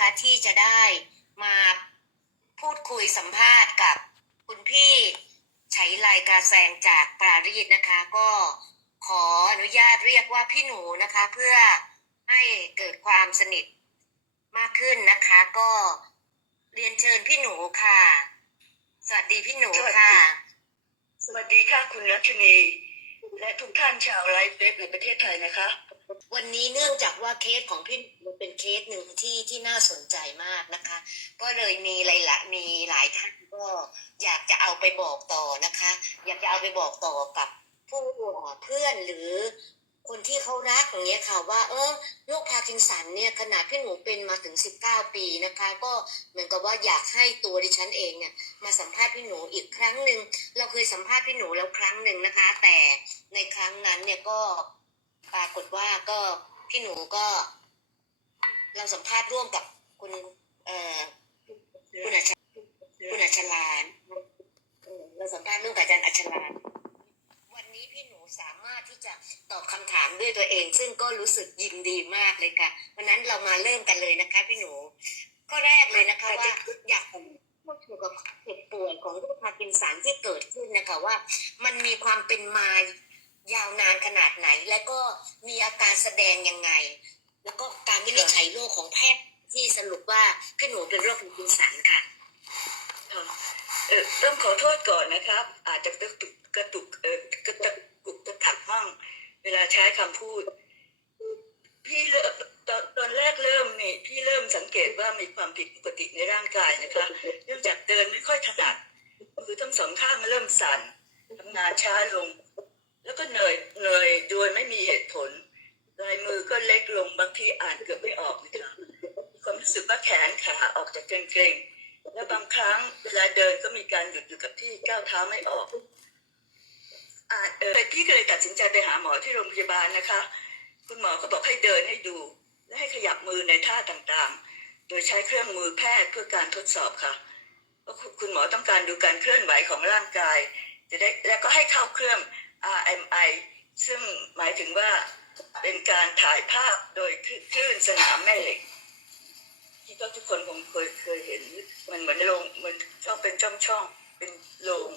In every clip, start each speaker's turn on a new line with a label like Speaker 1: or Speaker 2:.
Speaker 1: คะที่จะได้มาพูดคุยสัมภาษณ์กับคุณพี่ชัยไลกาแซงจากปารีสนะคะ ก็ขออนุญาตเรียกว่าพี่หนูนะคะ เพื่อให้เกิดความสนิทมากขึ้นนะคะ ก็เรียนเชิญพี่หนูค่ะ สวัสดีพี่หนูค่ะ
Speaker 2: สวัสดีค่ะคุณรัชนี และทุกท่านชาวไลฟ์เว็บในประเทศไทยนะคะ
Speaker 1: วันนี้เนื่องจากว่าเคสของพี่มันเป็นเคสหนึ่งที่ที่น่าสนใจมากนะคะ ก็เลยมีหลายละมีหลายท่านก็อยากจะเอาไปบอกต่อนะคะ อยากจะเอาไปบอกต่อกับผู้เพื่อนหรือคนที่เขารักอย่างเงี้ยค่ะว่าเออโรคพาร์กินสันเนี่ยขนาดพี่หนูเป็นมาถึง 19 ปีนะคะ ก็เหมือนกับว่าอยากให้ตัวดิฉันเองเนี่ยมาสัมภาษณ์พี่หนูอีกครั้งหนึ่งเราเคยสัมภาษณ์พี่หนูแล้วครั้งหนึ่งนะคะ แต่ในครั้งนั้นเนี่ยก็ ปรากฏว่าก็พี่หนูก็ เราสัมภาษณ์ร่วมกับคุณ เอ่อคุณอัชคุณอัชลานเออเราสัมภาษณ์ร่วมกับอาจารย์อัชลานวันนี้พี่หนูสามารถที่จะตอบคำถามด้วยตัวเอง ซึ่งก็รู้สึกยินดีมากเลยค่ะวันนั้นเรามาเริ่มกันเลยนะคะ พี่หนูก็แรกเลยนะคะว่าอยากพูดเกี่ยวกับเจ็บป่วยของโรคพาร์กินสันที่เกิดขึ้นนะคะว่า มันมีความเป็นมา ยาวนานขนาดไหน และก็มีอาการแสดงยังไง แล้วก็การวินิจฉัยโรคของแพทย์ที่สรุปว่าพี่หนูเป็นโรคพินสันค่ะ
Speaker 2: เออต้องขอโทษก่อนนะครับ อาจจะกระตุกกระตุกเออกระตุกกุกกระตักบ้างเวลาใช้คำพูด พี่เริ่มตอนตอนแรกเริ่มนี่พี่เริ่มสังเกตว่ามีความผิดปกติในร่างกายนะคะเนื่องจากเดินไม่ค่อยถนัดมือทั้งสองข้างมันเริ่มสั่นทำงานช้าลง แล้วก็เหนื่อยเหนื่อยโดยไม่มีเหตุผลลายมือก็เล็กลงบางทีอ่านเกือบไม่ออกนะคะความรู้สึกว่าแขนขาออกจากเกร็งๆและบางครั้งเวลาเดินก็มีการหยุดอยู่กับที่ก้าวเท้าไม่ออกอ่าเออพี่ก็เลยตัดสินใจไปหาหมอที่โรงพยาบาลนะคะ คุณหมอก็บอกให้เดินให้ดู และให้ขยับมือในท่าต่างๆ โดยใช้เครื่องมือแพทย์เพื่อการทดสอบค่ะเพราะคุณหมอต้องการดูการเคลื่อนไหวของร่างกาย จะได้และก็ให้เข้าเครื่อง RMI ซึ่งหมายถึงว่าเป็นการถ่ายภาพโดยคลื่นสนามแม่เหล็ก ที่ก็ทุกคนคงเคยเคยเห็น มันเหมือนโรงมันช่องเป็นช่องช่องเป็นโรง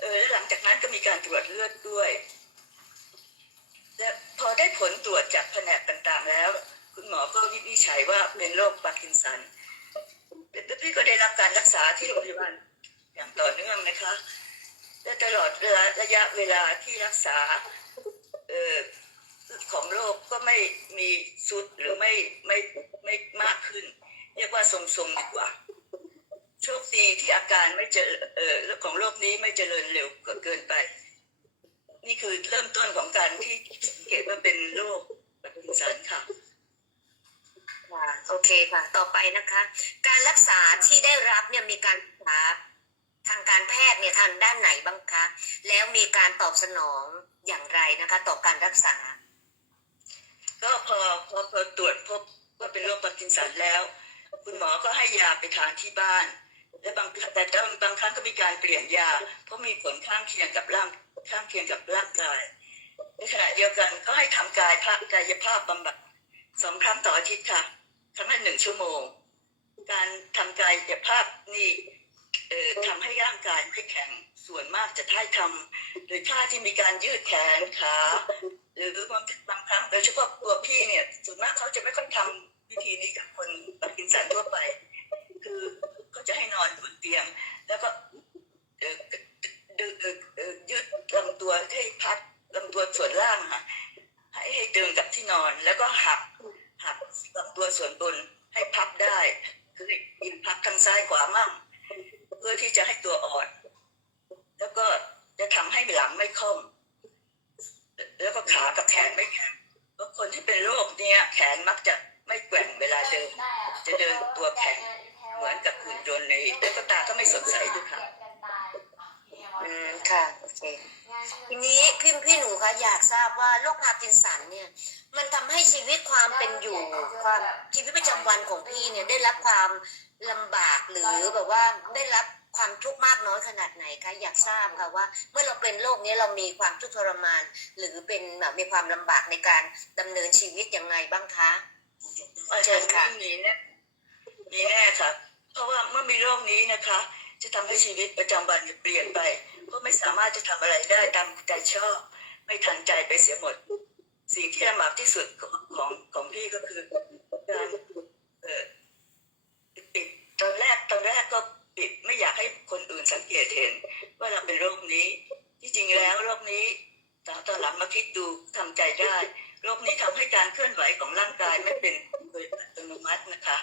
Speaker 2: เออแล้วหลังจากนั้นก็มีการตรวจเลือดด้วย และพอได้ผลตรวจจากแผนกต่างๆแล้ว คุณหมอก็วินิจฉัยว่าเป็นโรคพาร์กินสันและพี่ก็ได้รับการรักษาที่โรงพยาบาลอย่างต่อเนื่องนะคะ และตลอดระยะเวลาที่รักษาออของโรคก็ไม่มีสุดหรือไม่ไม่ไม่มากขึ้น เรียกว่าทรงๆดีกว่าโชคดีที่อาการไม่เจอเออของโรคนี้ไม่เจริญเร็วเกินไป นี่คือเริ่มต้นของการที่สังเกตว่าเป็นโรคปาร์กินสันค่ะ
Speaker 1: โอเคค่ะ ต่อไปนะคะ การรักษาที่ได้รับเนี่ยมีการรักษา ทางการแพทย์เนี่ยทางด้านไหนบ้างคะ แล้วมีการตอบสนองอย่างไรนะคะต่อการรักษา
Speaker 2: ก็พอพอพอตรวจพบว่าเป็นโรคปาร์กินสันแล้ว คุณหมอก็ให้ยาไปทานที่บ้าน และบางแต่บางครั้งก็มีการเปลี่ยนยา เพราะมีผลข้างเคียงกับร่างข้างเคียงกับร่างกายในขณะเดียวกันก็ให้ทำกายภาพกายภาพบำบัดสองครั้งต่ออาทิตย์ค่ะครั้งละหนึ่งชั่วโมง การทำกายภาพนี่ ทำให้ร่างกายไม่แข็งส่วนมากจะท่ายทำโดยท่าที่มีการยืดแขนขาหรือบางบางครั้งโดยเฉพาะตัวพี่เนี่ยส่วนมากเขาจะไม่ค่อยทำวิธีนี้กับคนปาร์กินสันทั่วไป คือก็จะให้นอนบนเตียง แล้วก็เอ่อดึงเอ่อเอ่อยืดลำตัวให้พัดลำตัวส่วนล่างค่ะให้ให้ดึงกับที่นอนแล้วก็หักหักลำตัวส่วนบนให้พับได้ คือยืนพับทางซ้ายขวามั่งเพื่อที่จะให้ตัวอ่อน แล้วก็จะทำให้หลังไม่ค่อม แล้วก็ขากับแขนไม่แข็งเพราะคนที่เป็นโรคเนี้ยแขนมักจะไม่แกว่งเวลาเดิน จะเดินตัว แข็งเหมือนกับหุ่นยนต์ในแล้วก็ตาก็ไม่สดใสด้วยค่ะ
Speaker 1: อืมค่ะโอเคทีนี้พี่พี่หนูคะอยากทราบว่าโรคพาร์กินสันเนี่ย มันทำให้ชีวิตความเป็นอยู่ความชีวิตประจำวันของพี่เนี่ยได้รับความลำบากหรือแบบว่าได้รับความทุกข์มากน้อยขนาดไหนคะอยากทราบค่ะว่า เมื่อเราเป็นโรคนี้เรามีความทุกข์ทรมาน หรือเป็นแบบมีความลำบากในการดำเนินชีวิตยังไงบ้างคะเชิญค่ะ
Speaker 2: อันนี้เนี่ย มีแน่ค่ะ เพราะว่าเมื่อมีโรคนี้นะคะ จะทำให้ชีวิตประจำวันเปลี่ยนไปเพราะไม่สามารถจะทำอะไรได้ตามใจชอบ ไม่ทันใจไปเสียหมด สิ่งที่ลำบากที่สุดของของพี่ก็คือการเออปิดตอนแรกตอนแรกก็ปิดไม่อยากให้คนอื่นสังเกตเห็น ว่าเราเป็นโรคนี้ ที่จริงแล้วโรคนี้ตอนตอนหลังมาคิดดูทำใจได้โรคนี้ทำให้การเคลื่อนไหวของร่างกายไม่เป็นโดยอัตโนมัตินะคะ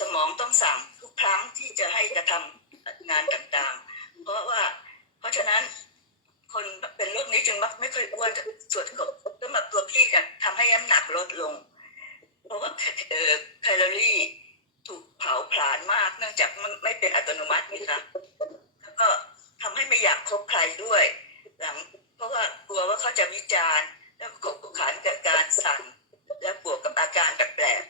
Speaker 2: สมองต้องสั่งทุกครั้งที่จะให้กระทำงานต่างๆ เพราะว่า เพราะฉะนั้น คนเป็นโรคนี้จึงมักไม่ค่อยอ้วนส่วนของสำหรับตัวพี่เนี่ยทำให้น้ำหนักลดลง เพราะว่าเอ่อแคลอรี่ถูกเผาผลาญมาก เนื่องจากมันไม่เป็นอัตโนมัตินะคะแล้วก็ทำให้ไม่อยากคบใครด้วย หลัง เพราะว่ากลัวว่าเขาจะวิจารณ์ แล้วก็ขบขันกับการสั่ง และบวกกับอาการแปลก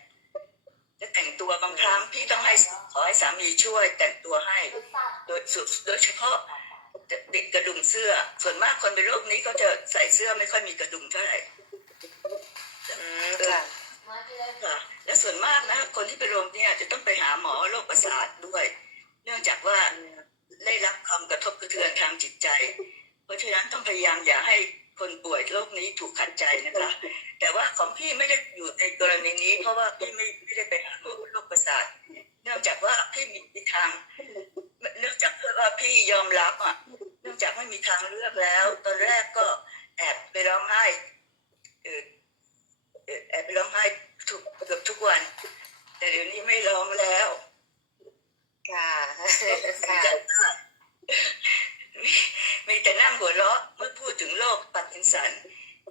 Speaker 2: ๆจะแต่งตัวบางครั้งพี่ต้องให้ขอให้สามีช่วยแต่งตัวให้ โดยสุดโดยเฉพาะติดกระดุมเสื้อ ส่วนมากคนเป็นโรคนี้ก็จะใส่เสื้อไม่ค่อยมีกระดุมเท่าไหร่
Speaker 1: อืมค่ะ
Speaker 2: ค่ะและ ส่วนมากนะคนที่เป็นโรคเนี่ยจะต้องไปหาหมอโรคประสาทด้วย เนื่องจากว่าได้รับความกระทบกระเทือนทางจิตใจ เพราะฉะนั้นต้องพยายามอย่าให้คนป่วยโรคนี้ถูกขัดใจนะคะ แต่ว่าของพี่ไม่ได้อยู่ในกรณีนี้ เพราะว่าพี่ไม่ไม่ได้ไปหาหมอโรคประสาท เนื่องจากว่าพี่มีทาง เนื่องจากว่าพี่ยอมรับอะ เนื่องจากไม่มีทางเลือกแล้ว ตอนแรกก็แอบไปร้องไห้เออแอบไปร้องไห้ ทุกเกือบทุกวัน แต่เดี๋ยวนี้ไม่ร้องแล้ว
Speaker 1: ค่ะ
Speaker 2: ภูมิ
Speaker 1: ค่ะ
Speaker 2: ใจมากมีมีแต่นั่งหัวเราะเมื่อพูดถึงโรคปาร์กินสัน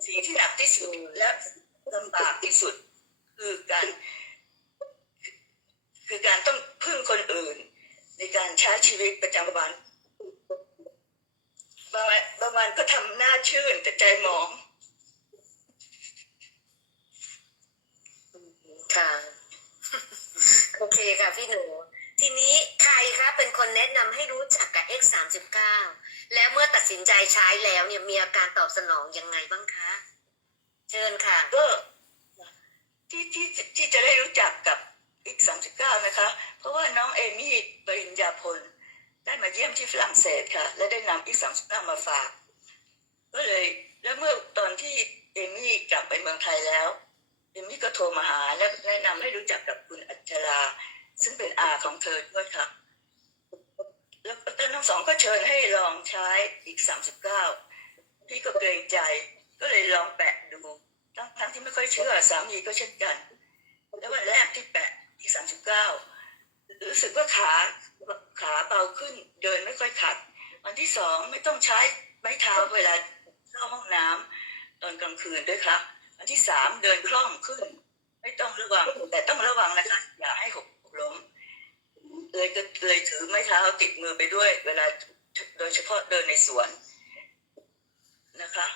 Speaker 2: สิ่งที่หนักที่สุดและลำบากที่สุด คือการ คือการต้องพึ่งคนอื่น ในการใช้ชีวิตประจำวันบางวันบางวันก็ทำหน้าชื่นแต่ใจหมอง
Speaker 1: ค่ะ โอเคค่ะพี่หนู ทีนี้ใครคะเป็นคนแนะนำให้รู้จักกับ X 3 9แล้วเมื่อตัดสินใจใช้แล้วเนี่ยมีอาการตอบสนองยังไงบ้างคะ เชิญค่ะ
Speaker 2: ก็ที่ที่ที่จะได้รู้จักกับอีกสามสิบเก้านะคะ เพราะว่าน้องเอมี่ปริญญาพล ได้มาเยี่ยมที่ฝรั่งเศสค่ะ และได้นำอีกสามสิบเก้ามาฝาก ก็เลย แล้วเมื่อตอนที่เอมี่กลับไปเมืองไทยแล้ว เอมี่ก็โทรมาหาและแนะนำให้รู้จักกับคุณอัชรา ซึ่งเป็นอาของเธอด้วยค่ะ แล้วท่านทั้งสองก็เชิญให้ลองใช้อีกสามสิบเก้าพี่ก็เกรงใจ ก็เลยลองแปะดู ทั้งที่ไม่ค่อยเชื่อสามีก็เช่นกัน แล้ววันแรกที่แปะที่สามสิบเก้ารู้สึกว่าขาขาเบาขึ้นเดินไม่ค่อยขัดวันที่สองไม่ต้องใช้ไม้เท้าเวลาเข้าห้องน้ำตอนกลางคืนด้วยครับวันที่สามเดินคล่องขึ้น ไม่ต้องระวังแต่ต้องระวังนะคะอย่าให้หกล้มเลยก็เลยถือไม้เท้าติดมือไปด้วย เวลาโดยเฉพาะเดินในสวนนะคะ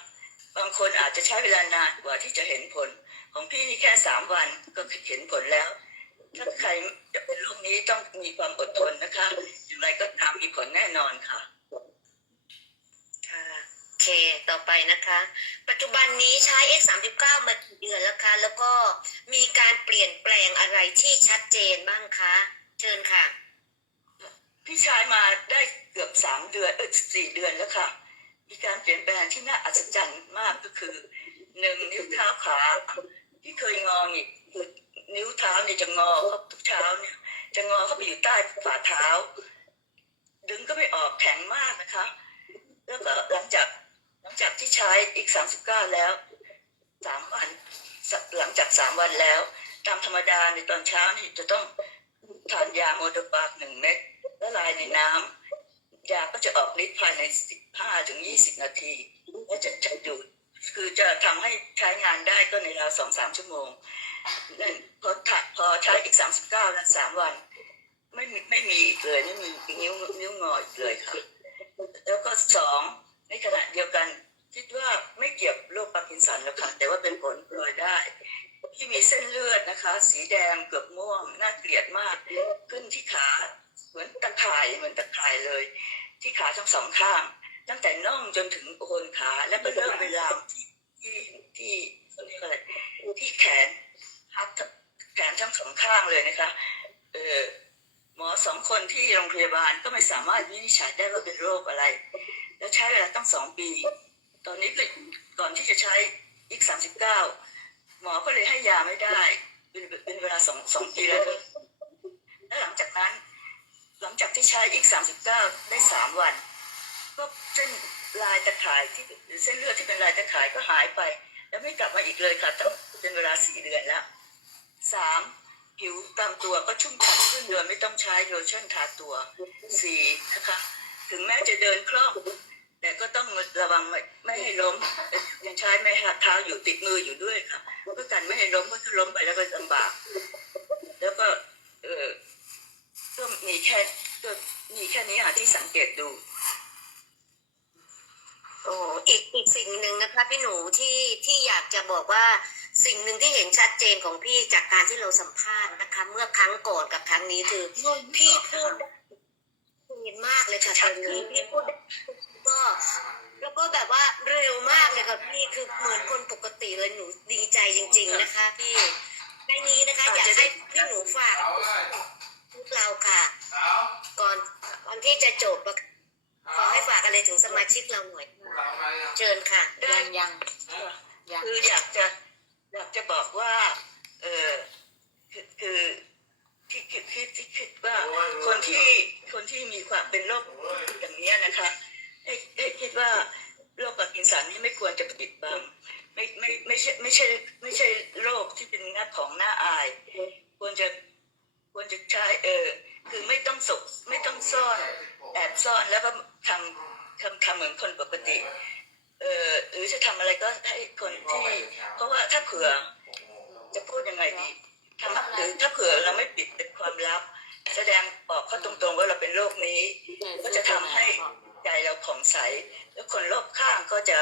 Speaker 2: บางคนอาจจะใช้เวลานานกว่าที่จะเห็นผล ของพี่นี่แค่สามวันก็เห็นผลแล้ว ถ้าใครจะเป็นโรคนี้ต้องมีความอดทนนะคะ อย่างไรก็ตามมีผลแน่นอนค่ะ
Speaker 1: ค่ะโอเคต่อไปนะคะ ปัจจุบันนี้ใช้ X 3 9มากี่เดือนแล้วคะ แล้วก็มีการเปลี่ยนแปลงอะไรที่ชัดเจนบ้างคะ เชิญค่ะ
Speaker 2: พี่ชายมาได้เกือบสามเดือนเออสี่เดือนแล้วค่ะ มีการเปลี่ยนแปลงที่น่าอัศจรรย์มากก็คือหนึ่งนิ้วเท้าขาที่เคยงอนี่คือนิ้วเท้าเนี่ยจะงอเขาทุกเช้าเนี่ย จะงอเข้าไปอยู่ใต้ฝ่าเท้า ดึงก็ไม่ออกแข็งมากนะคะ แล้วก็หลังจากหลังจากที่ใช้อีกสามสิบเก้าแล้วสามวันหลังจากสามวันแล้ว ตามธรรมดาในตอนเช้านี่จะต้องทานยาโมโดปากหนึ่งเม็ดละลายในน้ำ ยาก็จะออกฤทธิ์ภายในสิบห้าถึงยี่สิบนาทีและจะจะหยุดคือจะทำให้ใช้งานได้ก็ในราวสองสามชั่วโมงนั่นพอถัดพอใช้อีกสามสิบเก้าสามวัน ไม่มีไม่มีอีกเลยไม่มีนิ้วนิ้วงออีกเลยค่ะ แล้วก็สองในขณะเดียวกัน คิดว่าไม่เกี่ยวโรคปาร์กินสันแล้วค่ะแต่ว่าเป็นผลพลอยได้ ที่มีเส้นเลือดนะคะ สีแดงเกือบม่วง น่าเกลียดมาก ขึ้นที่ขา เหมือนตะข่ายเหมือนตะข่ายเลย ที่ขาทั้งสองข้าง ตั้งแต่น่องจนถึงโคนขาแล้วก็เริ่มไปลาที่ที่ที่เขาเรียกอะไรที่แขนทับแขนทั้งสองข้างเลยนะคะเออหมอสองคนที่โรงพยาบาลก็ไม่สามารถวินิจฉัยได้ว่าเป็นโรคอะไร แล้วใช้เวลาตั้งสองปี ตอนนี้ก็ก่อนที่จะใช้อีกสามสิบเก้าหมอก็เลยให้ยาไม่ได้ เป็นเป็นเวลาสองสองปีแล้วหลังจากนั้น ห ลังจากที่ใช้อีกสามสิบเก้าได้สามวัน ก็เส้นลายตะข่ายที่หรือเส้นเลือดที่เป็นลายตะข่ายก็หายไป แล้วไม่กลับมาอีกเลยค่ะตั้งเป็นเวลาสี่เดือนแล้วสามผิวตามตัวก็ชุ่มฉ่ำขึ้นโดยไม่ต้องใช้โลชั่นทาตัวสี่นะคะ ถึงแม้จะเดินคล่องแต่ก็ต้องระวังไม่ไม่ให้ล้มเอ่อยังใช้ไม้เท้าอยู่ติดมืออยู่ด้วยค่ะเพื่อกันไม่ให้ล้มเพราะถ้าล้มไปแล้วก็ลำบาก แล้วก็เออ ก็มีแค่ก็มีแค่นี้ค่ะที่สังเกตดู
Speaker 1: โอ้อีกอีกสิ่งหนึ่งนะคะพี่หนูที่ที่อยากจะบอกว่าสิ่งหนึ่งที่เห็นชัดเจนของพี่จากการที่เราสัมภาษณ์นะคะ เมื่อครั้งก่อนกับครั้งนี้คือ พี่พูดได้มากเลยค่ะตอนนี้พี่พูดได้ก็แล้วก็แบบว่าเร็วมากเลยค่ะพี่คือเหมือนคนปกติเลยหนูดีใจจริง ๆ นะคะ พี่ในนี้นะคะ อยากให้พี่หนูฝาก พวกเราค่ะ ก่อนก่อนที่จะจบอะขอให้ฝากอะไรถึงสมาชิกเราหน่อยเชิญค่ะ
Speaker 2: ได้
Speaker 3: ยังยังยัง
Speaker 2: คืออยากจะอยากจะบอกว่า เออคือคือที่คิดคิดที่คิดว่าคนที่คนที่มีความเป็นโรคอย่างเนี้ยนะคะให้ให้คิดว่าโรคปาร์กินสันนี่ไม่ควรจะปิดบังไม่ไม่ไม่ใช่ไม่ใช่ไม่ใช่โรคที่เป็นหน้าของหน้าอาย ควรจะ ควรจะใช้เออคือไม่ต้องสกไม่ต้องซ่อนแอบซ่อนแล้วก็ทำทำทำเหมือนคนปกติเออหรือจะทำอะไรก็ให้คนที่ เพราะว่าถ้าเผื่อจะพูดยังไงดีทำหรือถ้าเผื่อเราไม่ปิดเป็นความลับ แสดงบอกเขาตรงๆว่าเราเป็นโรคนี้ ก็จะทำให้ใจเราผ่องใส แล้วคนรอบข้างก็จะ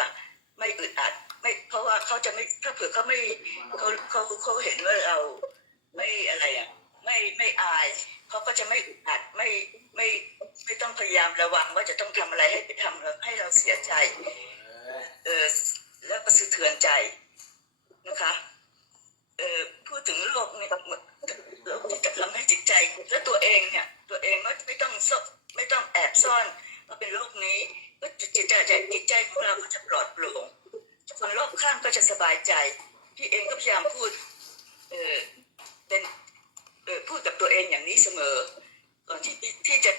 Speaker 2: ไม่อึดอัดไม่เพราะว่าเขาจะไม่ถ้าเผื่อเขาไม่เขาเขาเขาเห็นว่าเราไม่อะไรอะ ไม่ไม่อายเขาก็จะไม่อึดอัดไม่ไม่ไม่ต้องพยายามระวังว่าจะต้องทำอะไรให้ไปทำให้เราเสียใจเออแล้วก็สะเทือนใจนะคะเออพูดถึงโรคเนี่ยโรคที่จะทำให้จิตใจและตัวเองเนี่ยตัวเองไม่ไม่ต้องซ่อนไม่ต้องแอบซ่อนว่าเป็นโรคนี้ก็จิตใจจิตใจของเราก็จะปลอดโปร่งคนรอบข้างก็จะสบายใจพี่เองก็พยายามพูดเออเป็น โดยพูดกับตัวเองอย่างนี้เสมอ ก่อนที่ที่จะ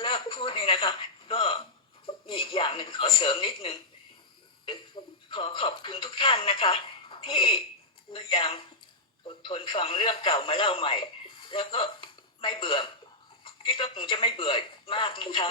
Speaker 2: เลิกพูดนี่นะคะ ก็มีอีกอย่างหนึ่งขอเสริมนิดนึงขอขอบคุณทุกท่านนะคะ ที่พยายามอดทนฟังเรื่องเก่ามาเล่าใหม่ แล้วก็ไม่เบื่อที่ก็คงจะไม่เบื่อมากนะคะ